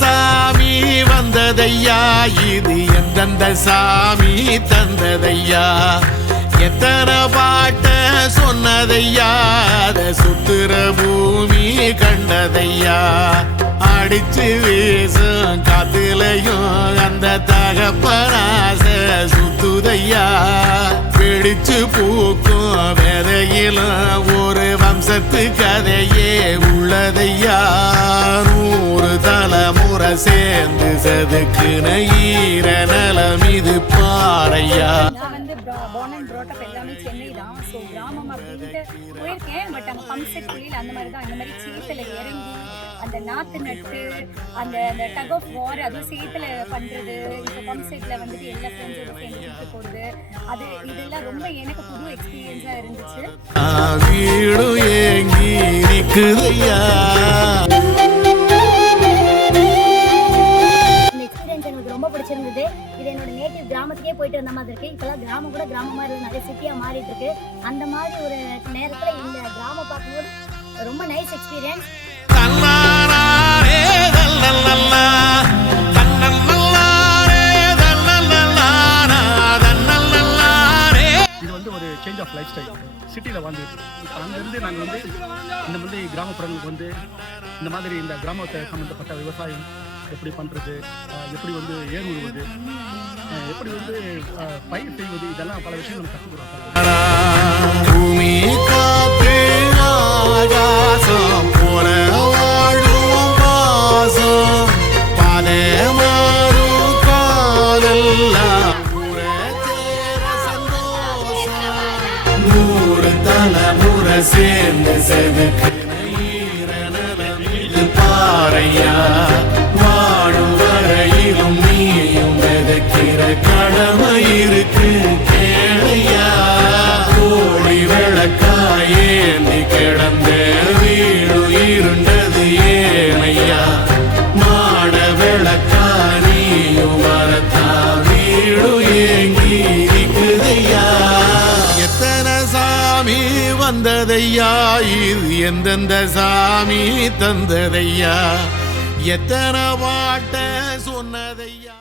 சாமி வந்ததையா, இது எந்தெந்த சாமி தந்ததையா, எத்தனை பாட்ட சொன்னதையா, அத சுத்துற பூமி கண்டதையா, அடிச்சு வீசும் காத்துலையும் அந்த தகப்பனாச சுத்துதையா, பிடிச்சு பூக்கும் விதையிலும் ஒரு வம்சத்து கதையே உள்ளதையா, 100 தலைமுறை சேர்ந்து செதுக்குன ஈர நலம் இது பாறையா. born and brought up எல்லாமே சென்னை தான். ஸோ கிராமம் அப்படின்ட்டு போயிருக்கேன். பட் அங்கே பம்ப் செட் தொழில் அந்த மாதிரி தான். இந்த மாதிரி சேத்துல இறங்கி அந்த நாற்று நட்டு அந்த டக் ஆஃப் வார் அதுவும் சேத்துல பண்ணுறது, இப்போ பம்ப் செட்டில் வந்துட்டு எல்லா ஃப்ரெண்ட்ஸோட சேர்ந்து கூட்டு போகிறது, அது இதெல்லாம் ரொம்ப எனக்கு புது எக்ஸ்பீரியன்ஸாக இருந்துச்சு. ரொம்ப பிடிச்சிருந்தது. இது என்னோட நேட்டிவ் கிராமத்துக்கே போயிட்டு வந்த மாதிரி இருக்கு. இப்பெல்லாம் கிராமம் கூட கிராமமா இருக்கு, நிறைய சிட்டியா மாறிட்டு இருக்கு. அந்த மாதிரி ஒரு நேரத்துல இந்த கிராமம் பார்க்கும்போது ரொம்ப நைஸ் எக்ஸ்பீரியன்ஸ். இது வந்து ஒரு சேஞ்ச் ஆஃப் லைஃப் ஸ்டைல். சிட்டியில் வாழ்ந்துட்டு இப்போ அங்கேருந்து நாங்கள் வந்து இந்த மாதிரி கிராமப்புறங்களுக்கு வந்து இந்த மாதிரி இந்த கிராமத்தை சம்மந்தப்பட்ட விவசாயம் எப்படி பண்ணுறது, எப்படி வந்து ஏர் உழுவது, எப்படி வந்து பயிர் செய்வது, இதெல்லாம் பல விஷயங்கள் நம்ம கற்றுக்கிறோம். பூமி காத்து ஆகாசம் போல வாழும் பாசம் பல மாறும் காலெல்லாம் சந்தோஷம் 100 தலைமுறை சேர்ந்து செதுக்கு பாறையா, வாழும் வரையிலும் நீயும் விதைக்கிற கடமை இருக்கு கேளையா, கோடி விளக்காயேந்தி கிடந்த வீடு இருண்டது ஏனையா, மாட விளக்கா நீயும் வரத்தா வீடு ஏங்கி இருக்குதையா, எத்தனை சாமி வந்ததையா, இது எந்தெந்த சாமி தந்ததையா, எத்தனை பாட்ட சொன்னதையா.